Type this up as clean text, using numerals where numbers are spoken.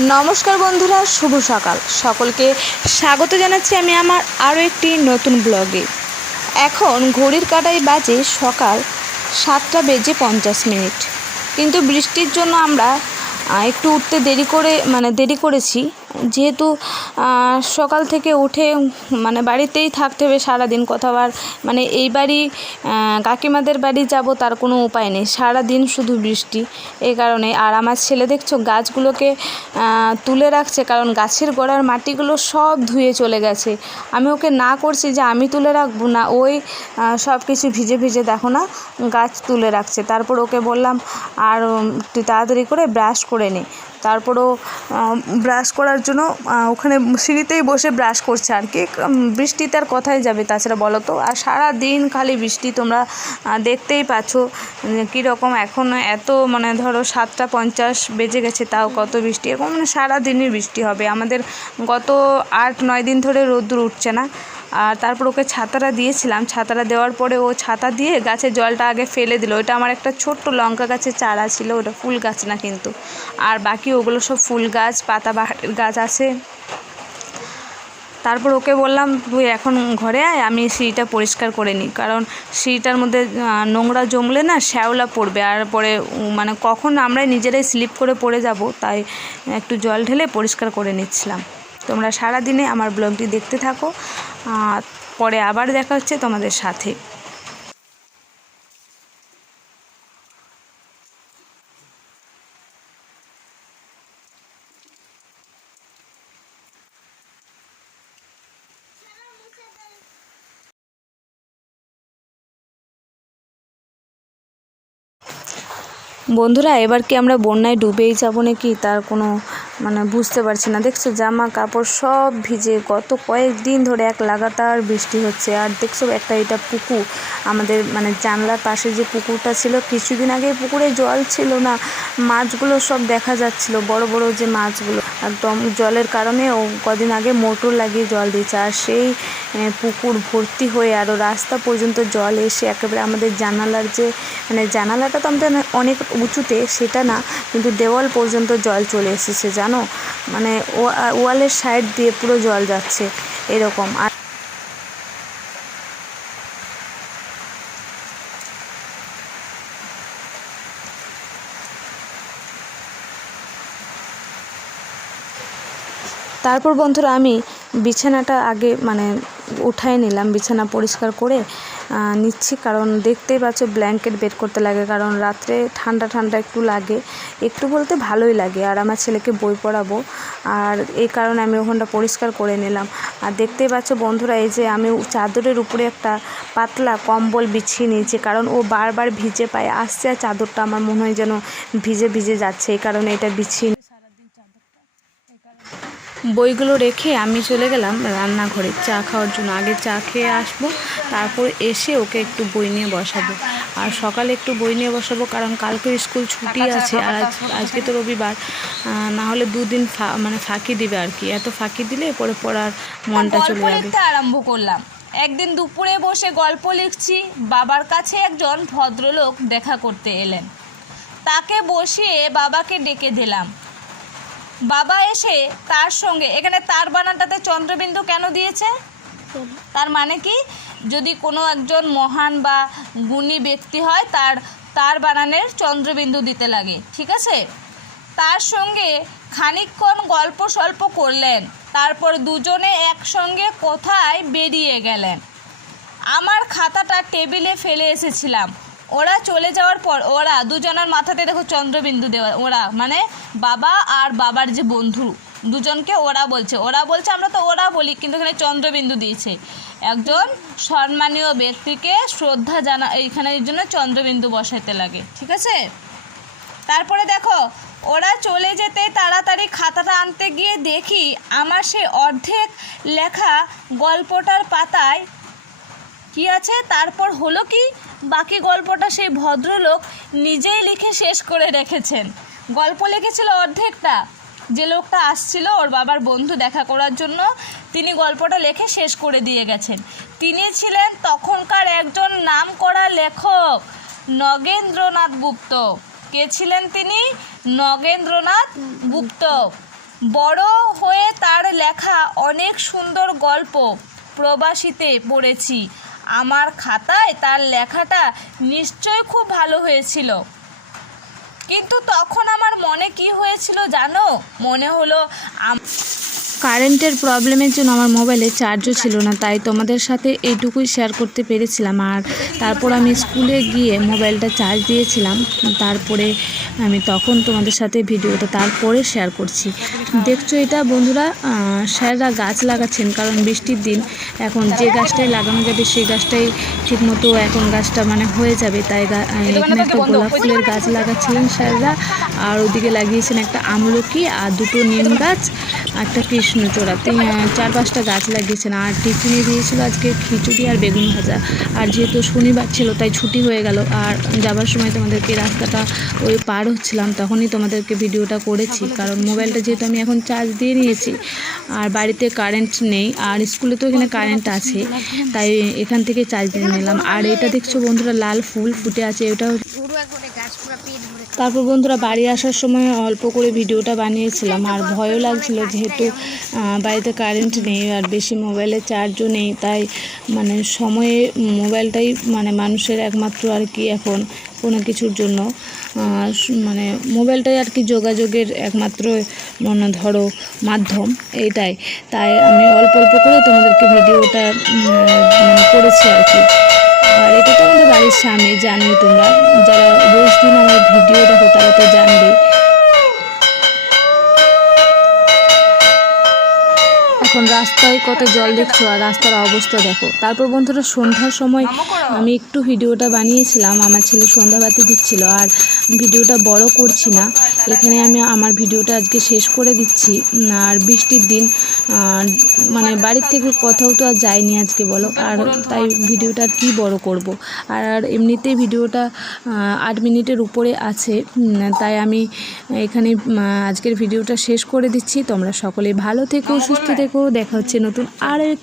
নমস্কার বন্ধুরা, শুভ সকাল। সকলকে স্বাগত জানাচ্ছি আমি আমার আরও একটি নতুন ব্লগে। এখন ঘড়ির কাঁটায় বাজে সকাল 7:50, কিন্তু বৃষ্টির জন্য আমরা একটু উঠতে দেরি করেছি। যেহেতু সকাল থেকে উঠে বাড়িতেই থাকতে হবে সারাদিন, কোথাও আর এই বাড়ি কাকিমাদের বাড়ি যাব তার কোনো উপায় নেই। সারাদিন শুধু বৃষ্টি, এই কারণে। আর আমার ছেলে দেখছো গাছগুলোকে তুলে রাখছে, কারণ গাছের গোড়ার মাটিগুলো সব ধুয়ে চলে গেছে। আমি ওকে না করছি যে আমি তুলে রাখবো না, ওই সব কিছু ভিজে ভিজে দেখো না গাছ তুলে রাখছে। তারপর ওকে বললাম আর তুই তাড়াতাড়ি করে ব্রাশ করে নে। তারপরও ব্রাশ করার জন্য ওখানে সিঁড়িতেই বসে ব্রাশ করছে আর কি। বৃষ্টিতে আর কোথায় যাবে তাছাড়া বলো তো। আর সারা দিন খালি বৃষ্টি, তোমরা দেখতেই পাচ্ছ কীরকম। এখন এত ধরো 7:50 বেজে গেছে, তাও কত বৃষ্টি। এরকম সারা দিনই বৃষ্টি হবে। আমাদের গত 8-9 দিন ধরে রোদ্দুর উঠছে না। আর তারপর ওকে ছাতাটা দিয়েছিলাম, ছাতাটা দেওয়ার পরে ও ছাতা দিয়ে গাছে জলটা আগে ফেলে দিল। ওইটা আমার একটা ছোট্ট লঙ্কা গাছের চারা ছিল, ওটা ফুল গাছ না কিন্তু। আর বাকি ওগুলো সব ফুল গাছ, পাতাবাহারের গাছ আছে। তারপর ওকে বললাম তুই এখন ঘরে আয়, আমি সিঁড়িটা পরিষ্কার করে নিই, কারণ সিঁড়িটার মধ্যে নোংরা জমলে না শ্যাওলা পড়বে। আর পরে কখন আমরাই নিজেরাই স্লিপ করে পড়ে যাব, তাই একটু জল ঢেলে পরিষ্কার করে নিচ্ছিলাম। তোমরা সারাদিনে আমার ব্লগটি দেখতে থাকো, পরে আবার দেখা হচ্ছে তোমাদের সাথে। বন্ধুরা, এবার কি আমরা বন্যায় ডুবেই যাব নাকি তার কোনো বুঝতে পারছি না। দেখছো জামা কাপড় সব ভিজে, গত কয়েকদিন ধরে এক লাগাতার বৃষ্টি হচ্ছে। আর দেখছো এটা পুকুর, আমাদের জানলার পাশে যে পুকুরটা ছিল, কিছুদিন আগে পুকুরে জল ছিল না, মাছগুলো সব দেখা যাচ্ছিল, বড় বড় যে মাছগুলো। একদম জলের কারণে ও কদিন আগে মোটর লাগিয়ে জল দিয়েছে, আর সেই পুকুর ভর্তি হয়ে আরও রাস্তা পর্যন্ত জল এসে একেবারে আমাদের জানালার যে জানালাটা তো আমাদের অনেক উঁচুতে, সেটা না কিন্তু দেওয়াল পর্যন্ত জল চলে এসেছে জানো। ওয়ালের সাইড দিয়ে পুরো জল যাচ্ছে এরকম। আর তারপর বন্ধুরা আমি বিছানাটা আগে উঠাই নিলাম, বিছানা পরিষ্কার করে নিচ্ছি, কারণ দেখতেই পাচ্ছ ব্ল্যাঙ্কেট বের করতে লাগে, কারণ রাত্রে ঠান্ডা ঠান্ডা একটু লাগে, একটু বলতে ভালোই লাগে। আর আমার ছেলেকে বই পড়াবো, আর এই কারণে আমি ওখানটা পরিষ্কার করে নিলাম। আর দেখতেই পাচ্ছ বন্ধুরা, এই যে আমি চাদরের উপরে একটা পাতলা কম্বল বিছিয়ে নিয়েছি, কারণ ও বারবার ভিজে পায় আসছে, আর চাদরটা আমার মনে হয় যেন ভিজে ভিজে যাচ্ছে, এই কারণে এটা বিছিয়ে বইগুলো রেখে আমি চলে গেলাম রান্নাঘরে চা খাওয়ার জন্য। আগে চা খেয়ে আসবো, তারপর এসে ওকে একটু বই নিয়ে বসাবো। আর সকালে একটু বই নিয়ে বসাবো, কারণ কালকে স্কুল ছুটি আছে, আর আজকে তো রবিবার, না হলে 2 দিন ফাঁকি দিবে আর কি। এত ফাঁকি দিলে পরে পড়ার মনটা চলে যাবে। আরম্ভ করলাম। একদিন দুপুরে বসে গল্প লিখছি, বাবার কাছে একজন ভদ্রলোক দেখা করতে এলেন। তাকে বসিয়ে বাবাকে ডেকে দিলাম। বাবা এসে তার সঙ্গে, এখানে তার বানানটাতে চন্দ্রবিন্দু কেন দিয়েছে? তার মানে কি, যদি কোনো একজন মহান বা গুণী ব্যক্তি হয় তার বানানের চন্দ্রবিন্দু দিতে লাগে, ঠিক আছে? তার সঙ্গে খানিকক্ষণ গল্প সল্প করলেন, তারপর দুজনে একসঙ্গে কোথায় বেরিয়ে গেলেন। আমার খাতাটা টেবিলে ফেলে এসেছিলাম। ওরা চলে যাওয়ার পর ওরা দুজনের মাথাতে দেখো চন্দ্রবিন্দু দেওয়া, ওরা বাবা আর বাবার যে বন্ধু দুজনকে ওরা বলছে, আমরা তো ওরা বলি, কিন্তু এখানে চন্দ্রবিন্দু দিয়েছে। একজন সম্মানীয় ব্যক্তিকে শ্রদ্ধা জানা, এইখানে এই জন্য চন্দ্রবিন্দু বসাইতে লাগে, ঠিক আছে? তারপরে দেখো ওরা চলে যেতে তাড়াতাড়ি খাতাটা আনতে গিয়ে দেখি আমার সে অর্ধেক লেখা গল্পটার পাতায় কি আছে। তারপর হলো কি, বাকি গল্পটা সেই ভদ্রলোক নিজেই লিখে শেষ করে রেখেছেন। গল্প লিখেছিল অর্ধেকটা, যে লোকটা আসছিল ওর বাবার বন্ধু দেখা করার জন্য, তিনি গল্পটা লিখে শেষ করে দিয়ে গেছেন। তিনি ছিলেন তখনকার একজন নামকরা লেখক নগেন্দ্রনাথ গুপ্ত। কে ছিলেন তিনি? নগেন্দ্রনাথ গুপ্ত। বড় হয়ে তার লেখা অনেক সুন্দর গল্প প্রবাসীতে পড়েছি। আমার খাতায় তার লেখাটা নিশ্চয় খুব ভালো হয়েছিল। কিন্তু তখন আমার মনে কি হয়েছিল জানো? মনে হলো কারেন্টের প্রবলেমের জন্য আমার মোবাইলে চার্জও ছিল না, তাই তোমাদের সাথে এইটুকুই শেয়ার করতে পেরেছিলাম। আর তারপর আমি স্কুলে গিয়ে মোবাইলটা চার্জ দিয়েছিলাম, তারপরে আমি তখন তোমাদের সাথে ভিডিওটা তারপরে শেয়ার করছি। দেখছো এটা বন্ধুরা, স্যাররা গাছ লাগাচ্ছেন, কারণ বৃষ্টির দিন এখন যে গাছটাই লাগানো যাবে সেই গাছটাই ঠিকমতো এখন গাছটা মানে হয়ে যাবে। তাই এখানে একটা গোলাপ ফুলের গাছ লাগাচ্ছিলেন স্যাররা, আর ওদিকে লাগিয়েছেন একটা আমলকি আর দুটো নিম গাছ, একটা কৃষ্ণচূড়া, 4-5টা গাছ লাগিয়েছেন। আর টিফিনে দিয়েছিল আজকে খিচুড়ি আর বেগুন ভাজা। আর যেহেতু শনিবার ছিল তাই ছুটি হয়ে গেল। আর যাবার সময় তোমাদেরকে রাস্তাটা ওই পার হচ্ছিলাম, তখনই তোমাদেরকে ভিডিওটা করেছি, কারণ মোবাইলটা যেহেতু আমি এখন চার্জ দিয়ে নিয়েছি আর বাড়িতে কারেন্ট নেই, আর স্কুলে তো এখানে কারেন্ট আছে, তাই এখান থেকে চার্জ দিয়ে নিলাম। আর এটা দেখছো বন্ধুরা, লাল ফুল ফুটে আছে, এটাও। তারপর বন্ধুরা বাড়ি আসার সময় অল্প করে ভিডিওটা বানিয়েছিলাম, আর ভয়ও লাগছিল যেহেতু বাড়িতে কারেন্ট নেই আর বেশি মোবাইলে চার্জও নেই, তাই মানে সময়ে মোবাইলটাই মানে মানুষের একমাত্র আর কি এখন কোনো কিছুর জন্য মানে মোবাইলটাই আর কি যোগাযোগের একমাত্র মানে ধরো মাধ্যম, এইটাই। তাই আমি অল্প অল্প করে তোমাদেরকে ভিডিওটা মানে করেছি আর কি। আর এটা তো আমাদের বাড়ির সামনে, জানোই তোমরা, যারা রোজ দিন আমার ভিডিও দেখো তারা তো জানবে। এখন রাস্তায় কত জল দেখছো, আর রাস্তার অবস্থা দেখো। তারপর বন্ধুরা সন্ধ্যার সময় আমি একটু ভিডিওটা বানিয়েছিলাম, আমার ছেলে সন্ধ্যাবাতি দিচ্ছিল, আর ভিডিওটা বড় করছি না, এখানে আমি আমার ভিডিওটা আজকে শেষ করে দিচ্ছি। আর বৃষ্টির দিন মানে বাড়ির থেকে কোথাও তো আর যায়নি আজকে বলো, আর তাই ভিডিওটা আর কি বড় করব। আর এমনিতেই ভিডিওটা 8 মিনিটের উপরে আছে, তাই আমি এখানে আজকের ভিডিওটা শেষ করে দিচ্ছি। তোমরা সকলে ভালো থেকো, সুস্থ থেকো, দেখা হচ্ছে নতুন আরও একটি